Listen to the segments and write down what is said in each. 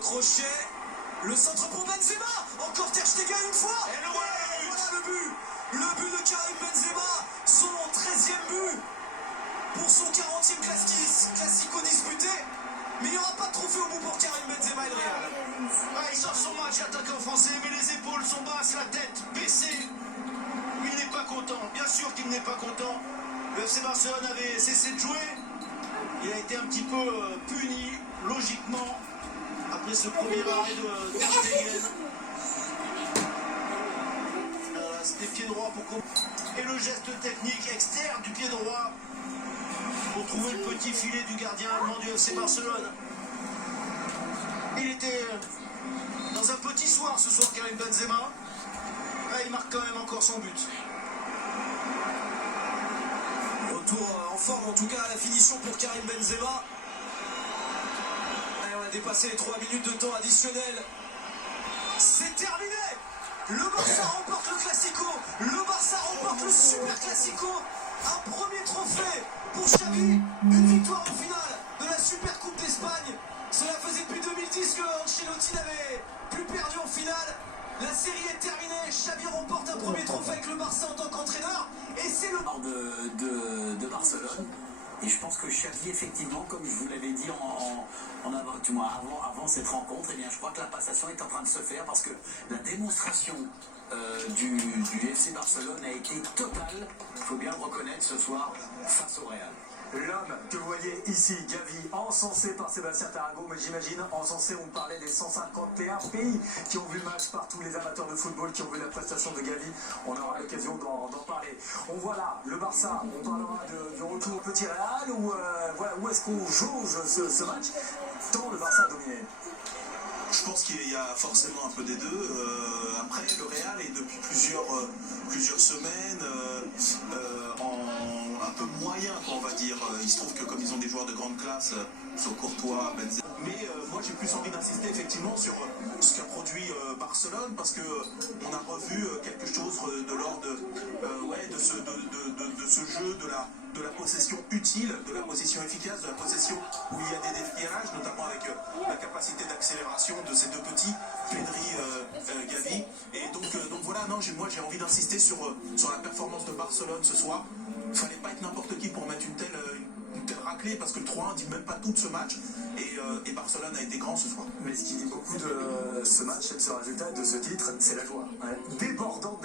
crochet. Le centre pour Benzema. Encore Ter Stegen une fois. Et voilà le but. Le but de Karim Benzema. Son 13e but. Pour son 40e classico disputé. Mais il n'y aura pas de trophée au bout pour Karim Benzema et le Real. Il sort son match, attaquant français, mais les épaules sont basses, la tête baissée. Il n'est pas content, bien sûr qu'il n'est pas content. Le FC Barcelone avait cessé de jouer. Il a été un petit peu puni, logiquement, après ce premier arrêt de Ter Stegen. C'était pied droit pour et le geste technique externe du pied droit pour trouver le petit filet du gardien allemand du FC Barcelone. Il était dans un petit soir ce soir, Karim Benzema. Il marque quand même encore son but. Retour en forme, en tout cas à la finition pour Karim Benzema. Et on a dépassé les 3 minutes de temps additionnel. C'est terminé. Le Barça remporte le Classico. Le Barça remporte le Super Classico. Un premier trophée pour Xavi. Une victoire en finale de la Super Coupe d'Espagne. Cela faisait depuis 2010 que Ancelotti n'avait plus perdu en finale. La série est terminée. Xavi remporte un premier trophée avec le Barça en tant qu'entraîneur. Et c'est le de Barcelone. Et je pense que Xavi, effectivement, comme je vous l'avais dit avant cette rencontre, eh bien, je crois que la passation est en train de se faire parce que la démonstration du FC Barcelone a été totale, il faut bien le reconnaître ce soir, face au Real. L'homme que vous voyez ici, Gavi, encensé par Sébastien Tarago, mais j'imagine encensé, on parlait des 151 pays qui ont vu le match, par tous les amateurs de football qui ont vu la prestation de Gavi. On aura l'occasion d'en parler. On voit là le Barça, on parlera du retour au Petit Real, ou voilà, où est-ce qu'on jauge ce match tant le Barça a dominé? Je pense qu'il y a forcément un peu des deux. Après, le Real est depuis plusieurs semaines un peu moyen, on va dire. Il se trouve que comme ils ont des joueurs de grande classe, sur Courtois, Benzema. Mais moi, j'ai plus envie d'insister effectivement sur ce qu'a produit Barcelone, parce que on a revu quelque chose de l'ordre de ce jeu, de la possession utile, de la possession efficace, de la possession où il y a des décalages, notamment avec la capacité d'accélération de ces deux petits, Pedri, Gavi. Et donc voilà, non, moi j'ai envie d'insister sur la performance de Barcelone ce soir. Il ne fallait pas être n'importe qui pour mettre une telle raclée, parce que le 3-1 dit même pas tout de ce match, et Barcelone a été grand ce soir. Mais ce qui dit beaucoup de ce match et de ce résultat, de ce titre, c'est la joie. Ouais. Débordante.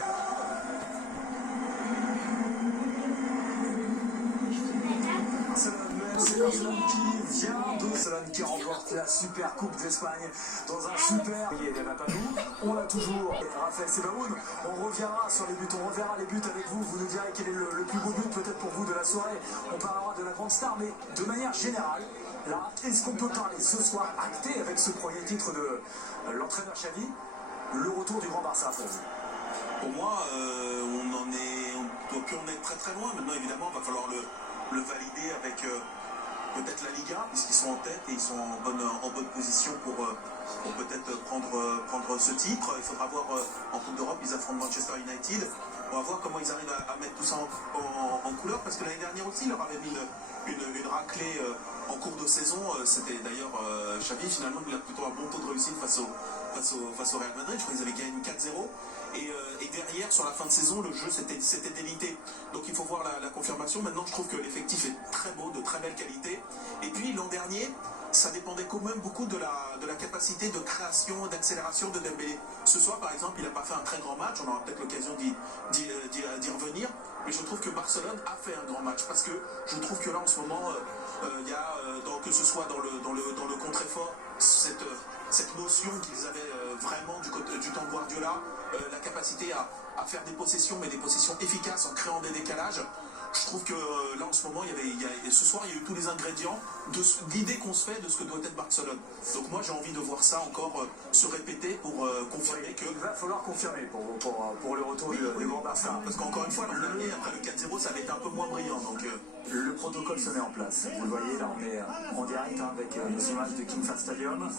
C'est Barcelone qui vient de Barcelone qui remporte la Super Coupe d'Espagne dans un super. Il n'y en a pas nous, on a toujours Raphaël Sebaoun. On reviendra sur les buts, on reverra les buts avec vous. Vous nous direz quel est le plus beau but peut-être pour vous de la soirée. On parlera de la grande star, mais de manière générale, là, est-ce qu'on peut parler ce soir acté avec ce premier titre de l'entraîneur Xavi, le retour du Grand Barça pour vous? Pour moi, on doit plus en être très très loin. Maintenant, évidemment, il va falloir le valider avec peut-être la Liga, puisqu'ils sont en tête et ils sont en bonne position pour peut-être prendre ce titre. Il faudra voir en Coupe d'Europe, ils affrontent Manchester United. On va voir comment ils arrivent à mettre tout ça en couleur, parce que l'année dernière aussi, ils leur avaient mis une raclée en cours de saison. C'était d'ailleurs Xavi, finalement, il a plutôt un bon taux de réussite face au Real Madrid. Je crois qu'ils avaient gagné 4-0. Et derrière, sur la fin de saison, le jeu s'était délité. Donc il faut voir la confirmation. Maintenant, je trouve que l'effectif est très beau, de très belle qualité. Et puis l'an dernier, ça dépendait quand même beaucoup de la capacité de création, d'accélération de Dembélé. Ce soir, par exemple, il n'a pas fait un très grand match. On aura peut-être l'occasion d'y revenir. Mais je trouve que Barcelone a fait un grand match, parce que je trouve que là, en ce moment, il y a, que ce soit dans le contre-effort, cette notion qu'ils avaient vraiment du temps de Guardiola, la capacité à faire des possessions, mais des possessions efficaces en créant des décalages. Je trouve que là en ce moment, ce soir, il y a eu tous les ingrédients de l'idée qu'on se fait de ce que doit être Barcelone. Donc moi, j'ai envie de voir ça encore se répéter pour confirmer que... Il va falloir confirmer pour le retour du Grand Barça. Parce qu'encore une fois, l'an dernier, après le 4-0, ça avait été un peu moins brillant. Donc, Le protocole se met en place. Vous le voyez, là on est en direct avec nos images de King Fahd Stadium. Où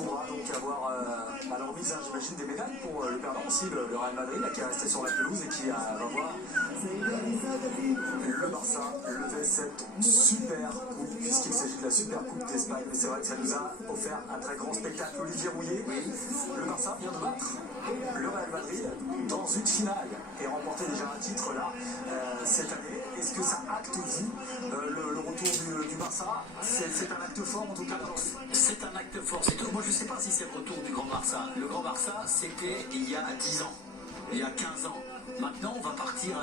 on va donc avoir la remise, j'imagine, des médailles pour le perdant aussi, le Real Madrid, là, qui est resté sur la pelouse et qui va voir le Barça lever cette super coupe, puisqu'il s'agit de la super coupe d'Espagne. Mais c'est vrai que ça nous a offert un très grand spectacle. Olivier Rouillet, le Barça vient de battre le Real Madrid dans une finale et remporter déjà un titre là cette année. Est-ce que ça acte vous le retour du Barça? C'est un acte fort en tout cas. C'est un acte fort. Moi je ne sais pas si c'est le retour du Grand Barça. Le Grand Barça c'était il y a 10 ans, il y a 15 ans. Maintenant, on va partir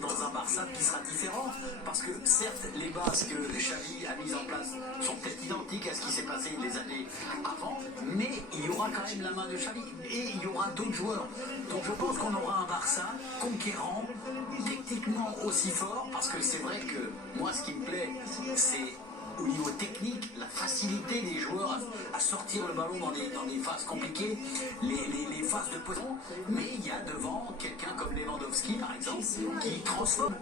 dans un Barça qui sera différent, parce que certes, les bases que Xavi a mises en place sont peut-être identiques à ce qui s'est passé les années avant, mais il y aura quand même la main de Xavi et il y aura d'autres joueurs. Donc je pense qu'on aura un Barça conquérant, techniquement aussi fort, parce que c'est vrai que moi, ce qui me plaît, c'est au niveau technique, la facilité des joueurs à sortir le ballon dans des phases compliquées, les phases de poison, mais il y a devant quelqu'un comme Lewandowski par exemple qui transforme.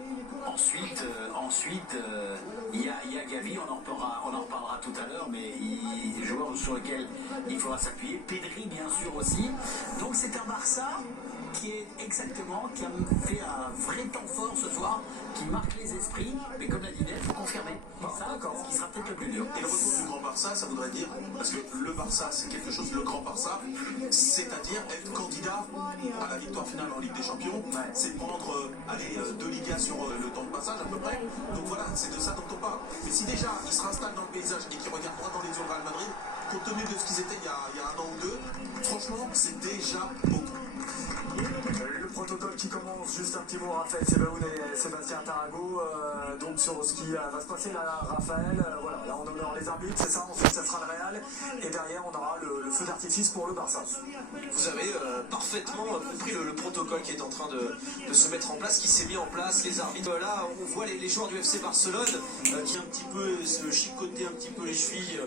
Ensuite, il y a Gavi, on en reparlera tout à l'heure, mais joueur sur lequel il faudra s'appuyer. Pedri bien sûr aussi. Donc c'est un Barça qui a fait un vrai temps fort ce soir, qui marque les esprits, mais comme l'a dit Ned, il faut confirmer. Ça, ce qui sera peut-être le plus dur. Et le retour du Grand Barça, ça voudrait dire, parce que le Barça c'est quelque chose, le Grand Barça, c'est-à-dire être candidat à la victoire finale en Ligue des Champions, c'est prendre 2 Ligas sur le temps de passage à peu près. Donc voilà, c'est de ça dont on parle. Mais si déjà il se réinstalle dans le paysage et qu'il regarde droit dans les yeux au Real Madrid, compte tenu de ce qu'ils étaient il y a un an ou deux, franchement c'est déjà beaucoup. Le protocole qui commence, juste un petit mot, Raphaël Sebaoun et Sébastien Tarago, donc sur ce qui va se passer là, Raphaël, voilà, là on honore les arbitres, c'est ça, ensuite ça sera le Real, et derrière on aura le feu d'artifice pour le Barça. Vous avez parfaitement compris le protocole qui est en train de se mettre en place, qui s'est mis en place, les arbitres. Là, on voit les joueurs du FC Barcelone qui un petit peu se chicotaient un petit peu les chevilles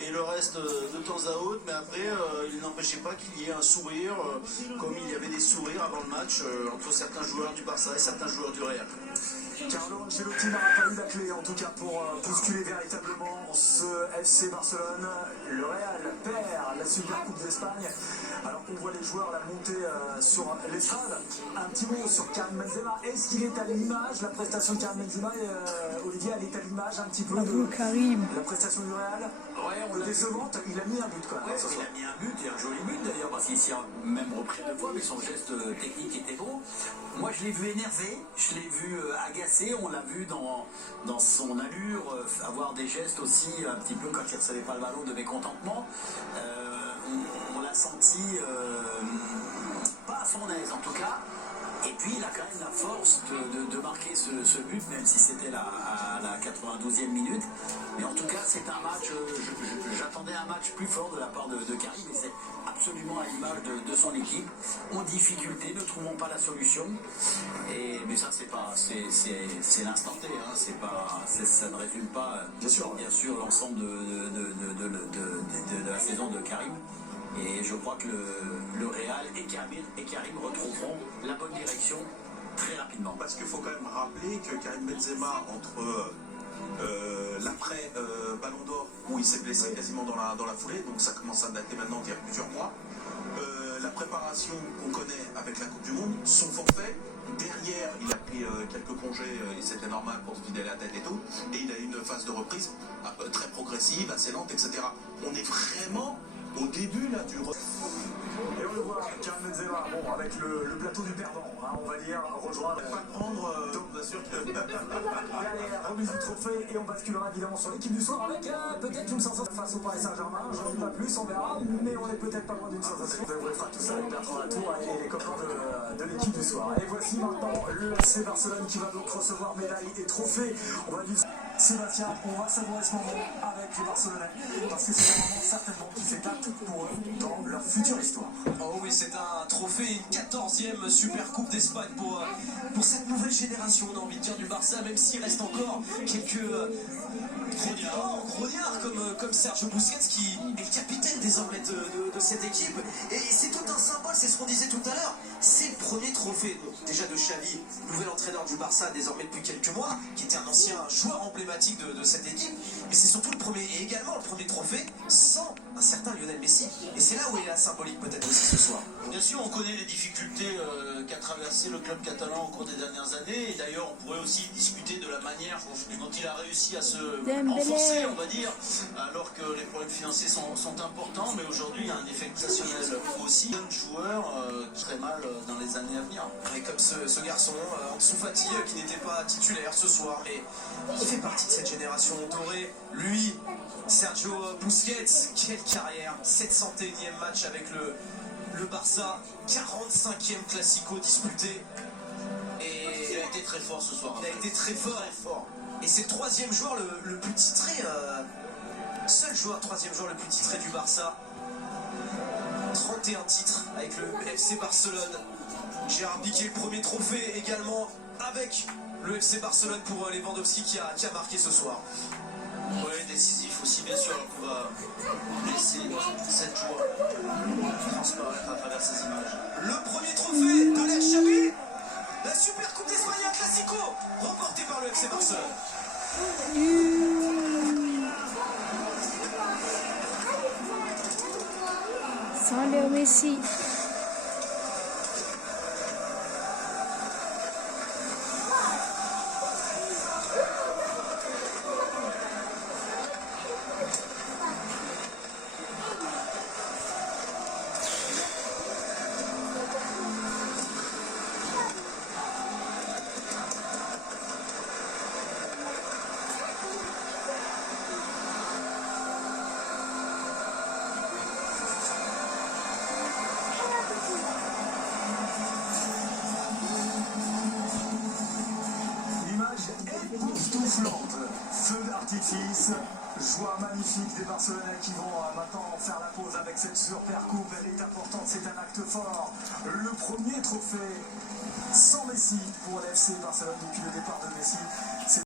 et le reste de temps à autre, mais après, il n'empêchait pas qu'il y ait un sourire, comme il y avait des sourires avant le match entre certains joueurs du Barça et certains joueurs du Real. Carlo Ancelotti n'aura pas eu la clé en tout cas pour bousculer véritablement ce FC Barcelone. Le Real perd la Super Coupe d'Espagne alors qu'on voit les joueurs la monter sur l'estrade. Un petit mot sur Karim Benzema. Est-ce qu'il est à l'image, la prestation de Karim Benzema, Olivier, elle est à l'image un petit peu de la prestation du Real? Ouais, on l'a décevante, il a mis un but quand même. Ouais, il a mis un but, et un joli but d'ailleurs, parce qu'il s'y a même repris 2 fois, mais son geste technique était bon. Moi je l'ai vu énervé, je l'ai vu agacé, on l'a vu dans son allure avoir des gestes aussi, un petit peu quand il ne recevait pas le ballon, de mécontentement. On l'a senti pas à son aise en tout cas. Et puis il a quand même la force de marquer ce but, même si c'était à la 92e minute. Mais en tout cas, c'est un match, j'attendais un match plus fort de la part de Karim, et c'est absolument à l'image de son équipe. En difficulté, ne trouvons pas la solution. Mais ça, c'est l'instant T, hein, ça ne résume pas, bien sûr l'ensemble de la saison de Karim. Et je crois que le Real et Karim retrouveront la bonne direction très rapidement. Parce qu'il faut quand même rappeler que Karim Benzema, entre l'après Ballon d'Or, où il s'est blessé quasiment dans la foulée, donc ça commence à dater maintenant d'il y a plusieurs mois, la préparation qu'on connaît avec la Coupe du Monde, son forfait, derrière il a pris quelques congés, et c'était normal pour se vider la tête et tout, et il a eu une phase de reprise très progressive, assez lente, etc. On est vraiment au début là du... Et on le voit, Karim Benzema, bon, avec le plateau du perdant, hein, on va dire, rejoindre... Pas le prendre, bien sûr que... Allez, remise du trophée, et on basculera évidemment sur l'équipe du soir avec peut-être une sensation face au Paris Saint-Germain, j'en dis pas plus, on verra, mais on est peut-être pas loin d'une sensation. On fera tout ça avec Bertrand Latour et les copains de l'équipe du soir. Et voici maintenant le FC Barcelone qui va donc recevoir médaille et trophée. On va vivre... Sébastien, on va savourer ce moment avec les Barcelonais, parce que c'est un moment certainement qui fait date pour eux dans leur future histoire. Oh oui, c'est un trophée, une 14e Super Coupe d'Espagne pour cette nouvelle génération, on a envie de dire, du Barça, même s'il reste encore quelques grognards comme Sergio Busquets, qui est le capitaine désormais de cette équipe. Et c'est tout un symbole, c'est ce qu'on disait tout à l'heure. c'est le premier trophée déjà de Xavi, nouvel entraîneur du Barça désormais depuis quelques mois, qui était un ancien joueur emblématique de cette équipe, mais c'est surtout le premier, et également le premier trophée sans un certain Lionel Messi, et c'est là où est la symbolique peut-être aussi ce soir. Bien sûr, on connaît les difficultés qu'a traversé le club catalan au cours des dernières années, et d'ailleurs on pourrait aussi discuter de la manière dont il a réussi à se renforcer, on va dire, alors que les problèmes financiers sont importants, mais aujourd'hui il y a un effet sensationnel aussi. Un joueur très mal dans les années à venir. Et comme ce garçon, Ansu Fati, qui n'était pas titulaire ce soir, mais il fait partie de cette génération dorée. Lui, Sergio Busquets, quelle carrière, 701e match avec le Barça, 45e Classico disputé. Et Il a été très fort ce soir. il a été très fort. Et c'est le troisième joueur le plus titré, seul joueur, troisième joueur le plus titré du Barça. 31 titres avec le FC Barcelone. Gérard Piqué, premier trophée également avec le FC Barcelone pour Lewandowski qui a marqué ce soir. Oui, décisif aussi, bien sûr, alors qu'on va laisser cette joie transparaître à travers ces images. Le premier trophée de la Xavi, la Super Coupe d'Espagne Classico, remporté par le FC Barcelone. Sans Léo Messi. Époustouflante, feu d'artifice, joie magnifique des Barcelonais qui vont maintenant faire la pause avec cette super coupe. Elle est importante, c'est un acte fort. Le premier trophée sans Messi pour l'FC Barcelone depuis le départ de Messi.